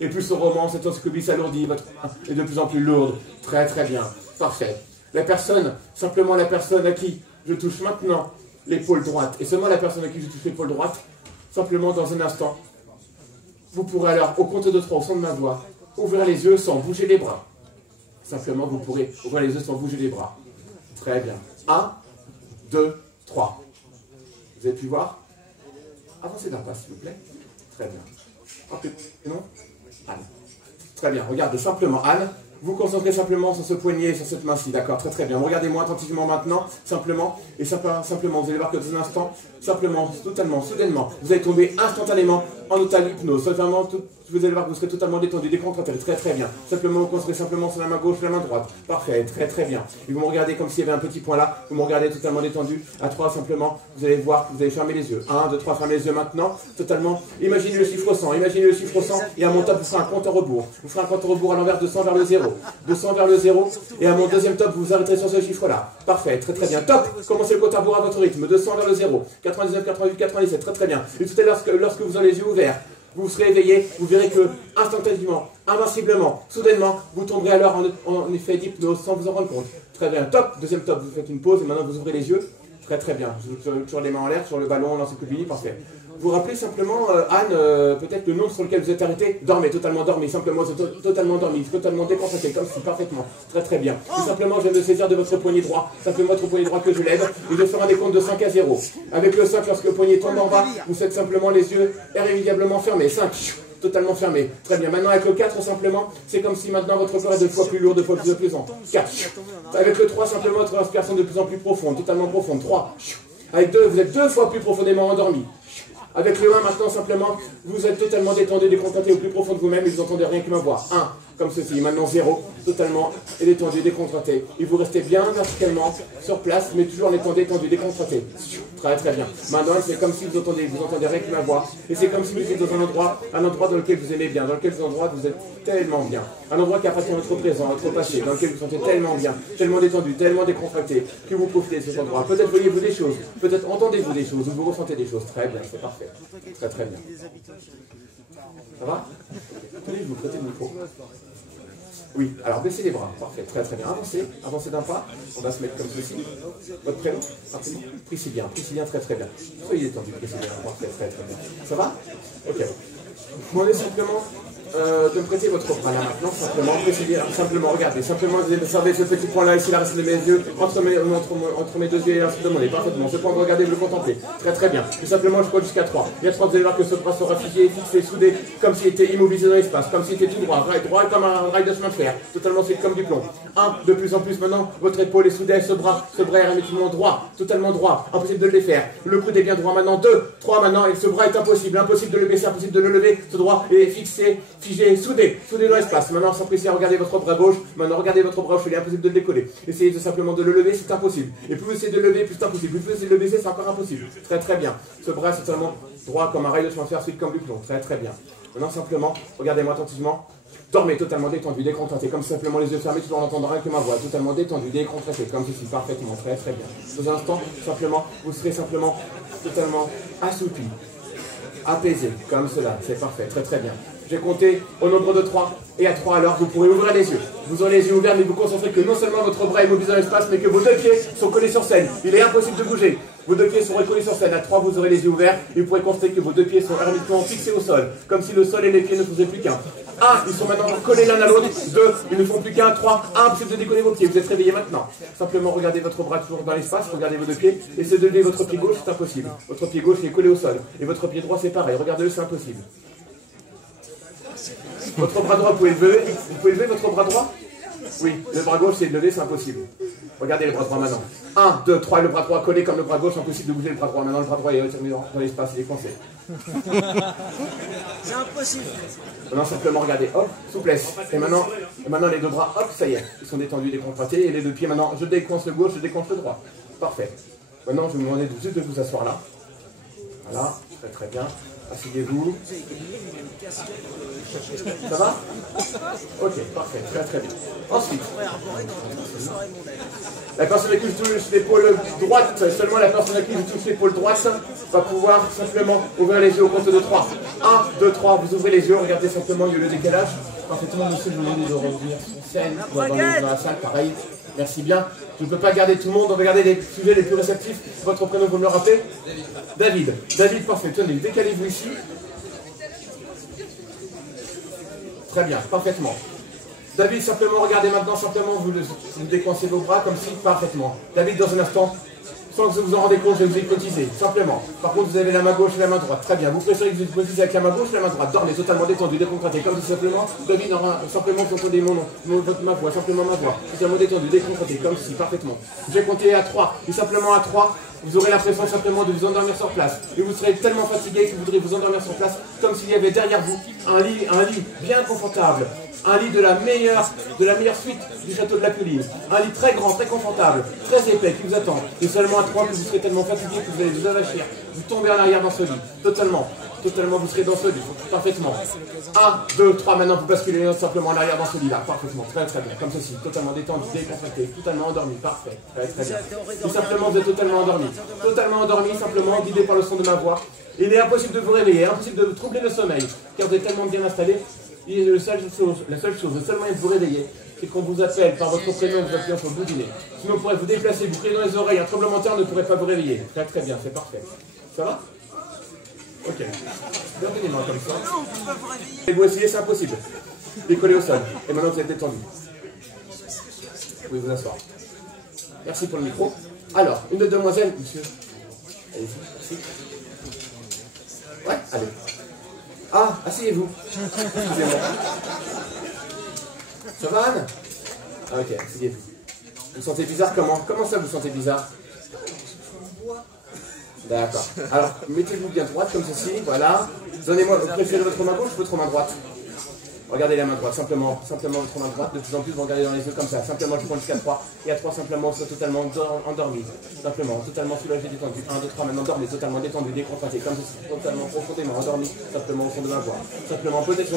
et plus on romance, cette encyclopédie s'alourdit, votre main est de plus en plus lourde. Très très bien, parfait. La personne, simplement la personne à qui je touche maintenant l'épaule droite, et seulement la personne à qui je touche l'épaule droite, simplement dans un instant, vous pourrez alors, au compte de 3, au son de ma voix, ouvrir les yeux sans bouger les bras. Simplement, vous pourrez ouvrir les yeux sans bouger les bras. Très bien. 1, 2, 3. Vous avez pu voir? Avancez d'un pas, s'il vous plaît. Très bien. Non? Anne. Très bien. Regardez simplement, Anne. Vous concentrez simplement sur ce poignet, sur cette main-ci, d'accord? Très très bien. Regardez-moi attentivement maintenant, simplement, et simplement, vous allez voir que dans un instant, simplement, totalement, soudainement, vous allez tomber instantanément en totale hypnose. Simplement, vous allez voir que vous serez totalement détendu, décontracté, très très bien. Simplement, vous concentrez simplement sur la main gauche, la main droite. Parfait, très très bien. Et vous me regardez comme s'il y avait un petit point là, vous me regardez totalement détendu. À 3, simplement, vous allez voir que vous allez fermer les yeux. 1, 2, 3, fermez les yeux maintenant, totalement. Imaginez le chiffre 100, imaginez le chiffre 100, et à mon top, vous ferez un compte à rebours. Vous ferez un compte à rebours à l'envers de 100 vers le 0. 200 vers le 0, et à mon deuxième top, vous vous arrêterez sur ce chiffre-là. Parfait, très très bien. Top, commencez le compte à rebours à votre rythme. 200 vers le 0, 99, 88, 97, très très bien. Et tout à l'heure, lorsque vous aurez les yeux ouverts, vous serez éveillé, vous verrez que instantanément, invinciblement, soudainement, vous tomberez alors en effet d'hypnose sans vous en rendre compte. Très bien, top, deuxième top, vous faites une pause et maintenant vous ouvrez les yeux. Très très bien, toujours les mains en l'air, sur le ballon, l'encyclopédie, parfait. Vous rappelez simplement, Anne, peut-être le nom sur lequel vous êtes arrêté? Dormez, totalement dormi, simplement, totalement dormi, totalement déconcentré, comme si, parfaitement. Très très bien. Et simplement, je viens de saisir de votre poignet droit, simplement votre poignet droit que je lève, et je ferai un décompte de 5 à 0. Avec le 5, lorsque le poignet tombe en bas, vous faites simplement les yeux irrémédiablement fermés. 5, totalement fermé. Très bien. Maintenant, avec le 4, simplement, c'est comme si maintenant votre corps est 2 fois plus lourd, 2 fois plus pesant. 4. Avec le 3, simplement, votre respiration de plus en plus profonde, totalement profonde. 3. Avec 2, vous êtes 2 fois plus profondément endormi. Avec le 1, maintenant, simplement, vous êtes totalement détendu, décontracté au plus profond de vous-même et vous n'entendez rien que ma voix. 1, comme ceci. Maintenant, 0, totalement détendu, décontracté. Et vous restez bien verticalement sur place, mais toujours en étant détendu, décontracté. Très très bien. Maintenant, c'est comme si vous entendez rien que ma voix. Et c'est comme si vous étiez dans un endroit dans lequel vous aimez bien, dans lequel vous êtes tellement bien. Un endroit qui appartient à votre présent, à votre passé, dans lequel vous vous sentez tellement bien, tellement détendu, tellement décontracté, que vous profitez de cet endroit. Peut-être voyez-vous des choses, peut-être entendez-vous des choses, ou vous ressentez des choses. Très bien, c'est parfait. Très très bien. Ça va? Tenez, je vous prêtez le micro. Oui, alors baissez les bras, parfait, très très bien. Avancez d'un pas, on va se mettre comme ceci. Votre prénom? Priscillien, très très bien. Soyez détendu, Priscillien, parfait, très très bien. Ça va? Ok. Vous demandez simplement de me prêter votre bras là maintenant, simplement, regardez, simplement vous observez ce petit point là, ici, la racine de mes yeux, entre mes deux yeux et la racine de mon nez, parfaitement, ce point, vous regardez, vous le contemplez, très très bien, tout simplement je compte jusqu'à 3, il y a 3, vous allez voir que ce bras sera figé, fixé, soudé, comme s'il était immobilisé dans l'espace, comme s'il était tout droit comme un rail de chemin de fer, totalement solide comme du plomb. 1, de plus en plus maintenant, votre épaule est soudée, ce bras est hermétiquement droit, totalement droit, impossible de le défaire, le coude est bien droit maintenant, 2, 3 maintenant, et ce bras est impossible de le baisser, impossible de le lever, ce droit est fixé, figé, soudé dans l'espace. Maintenant, sans presser, regardez votre bras gauche. Maintenant, regardez votre bras gauche, il est impossible de le décoller. Essayez simplement de le lever, c'est impossible. Et plus vous essayez de le lever, plus c'est impossible. Plus vous essayez de le baisser, c'est encore impossible. Très très bien. Ce bras est totalement droit comme un rail de chemin de fer, solide comme du plomb. Très très bien. Maintenant, simplement, regardez-moi attentivement. Dormez totalement détendu, décontracté, comme simplement les yeux fermés, tout en n'entendant rien que ma voix. Totalement détendu, décontracté, comme ceci, parfaitement. Très très bien. Dans un instant, simplement, vous serez simplement totalement assoupi, apaisé, comme cela. C'est parfait. Très très bien. J'ai compté au nombre de 3, et à 3 alors vous pourrez ouvrir les yeux. Vous aurez les yeux ouverts, mais vous concentrez que non seulement votre bras est mobilisé dans l'espace, mais que vos 2 pieds sont collés sur scène. Il est impossible de bouger. Vos 2 pieds seront collés sur scène. À 3, vous aurez les yeux ouverts, et vous pourrez constater que vos 2 pieds sont hermétiquement fixés au sol, comme si le sol et les pieds ne faisaient plus qu'un. 1, ils sont maintenant collés l'un à l'autre. 2, ils ne font plus qu'un. 3, 1, impossible de décoller vos pieds. Vous êtes réveillés maintenant. Simplement regardez votre bras toujours dans l'espace, regardez vos 2 pieds, et de lever votre pied gauche, c'est impossible. Votre pied gauche est collé au sol, et votre pied droit c'est pareil. Regardez-le, c'est impossible. Votre bras droit, vous pouvez lever votre bras droit? Oui, le bras gauche, c'est levé, c'est impossible. Regardez le bras droit maintenant. 1, 2, 3, le bras droit collé comme le bras gauche, impossible de bouger le bras droit. Maintenant, le bras droit est retiré dans l'espace, il est coincé. C'est impossible. Maintenant, simplement, regardez, hop, souplesse. Et maintenant, les 2 bras, hop, ça y est, ils sont détendus, décontractés. Et les 2 pieds, maintenant, je décoince le gauche, je décoince le droit. Parfait. Maintenant, je vais vous demander juste de vous asseoir là. Voilà, très très bien. Asseyez-vous. Ça va? Ok, parfait, très très bien. Ensuite, la personne à qui je touche l'épaule droite, seulement la personne à qui je touche l'épaule droite va pouvoir simplement ouvrir les yeux au compte de 3. 1, 2, 3, vous ouvrez les yeux, regardez simplement, il y a le décalage. Parfaitement, monsieur, je vous demande de revenir sur scène, dans la salle, pareil. Merci bien. Je ne peux pas garder tout le monde, on va regarder les sujets les plus réceptifs. Votre prénom, vous me le rappelez? David. David, parfait. Tenez, décalez-vous ici. Très bien, parfaitement. David, simplement, regardez maintenant, simplement, vous décoincez vos bras comme si, parfaitement. David, dans un instant, sans que vous vous en rendez compte, je vais vous hypnotiser, simplement. Par contre, vous avez la main gauche et la main droite. Très bien, vous préférez que vous hypnotisez avec la main gauche et la main droite. Dormez totalement détendu, décontracté, comme tout simplement. David, simplement, vous entendez mon nom, ma voix, simplement ma voix. Totalement détendu, décontracté, comme ceci, parfaitement. Je vais compter à 3, et simplement à 3, vous aurez l'impression simplement de vous endormir sur place. Et vous serez tellement fatigué que vous voudrez vous endormir sur place, comme s'il y avait derrière vous un lit bien confortable. Un lit de la meilleure suite du château de la Colline. Un lit très grand, très confortable, très épais qui vous attend. Et seulement à 3 que vous serez tellement fatigué que vous allez vous avachir. Vous tombez en arrière dans ce lit. Totalement, vous serez dans ce lit. Parfaitement. 1, 2, 3, maintenant vous basculez simplement en arrière dans ce lit-là. Parfaitement, très très bien. Comme ceci, totalement détendu, décontracté, totalement endormi. Parfait. Très très bien. Tout simplement, vous êtes totalement endormi. Totalement endormi, simplement guidé par le son de ma voix. Il est impossible de vous réveiller, impossible de vous troubler le sommeil, car vous êtes tellement bien installé. Et la seule chose, le seul moyen de vous réveiller, c'est qu'on vous appelle par votre prénom, vous appuyez sur le bout du nez. Sinon, vous pourrez vous déplacer, vous criez dans les oreilles, un tremblement de terre ne pourrait pas vous réveiller. Très très bien, c'est parfait. Ça va? Ok. Revenez-moi comme ça. Et vous essayez, c'est impossible. Décollez au sol. Et maintenant, vous êtes détendu. Vous pouvez vous asseoir. Merci pour le micro. Alors, une de demoiselles, monsieur. Allez-y, merci. Ouais, allez. Ah, asseyez-vous. Excusez-moi. Ça va, Anne? Ah, ok, asseyez-vous. Vous vous sentez bizarre comment? Comment ça, vous vous sentez bizarre? D'accord. Alors, mettez-vous bien droite comme ceci, voilà. Donnez-moi, vous préférez votre main gauche ou votre main droite? Regardez la main droite, simplement votre main droite. De plus en plus, vous regardez dans les yeux comme ça. Simplement, je prends jusqu'à 3. Et à 3, simplement, soyez totalement endormi. Simplement, totalement soulagé, détendu. 1, 2, 3, maintenant dormez, totalement détendu, décontracté. Comme ceci, totalement, profondément endormi. Simplement au fond de ma voix. Simplement, peut-être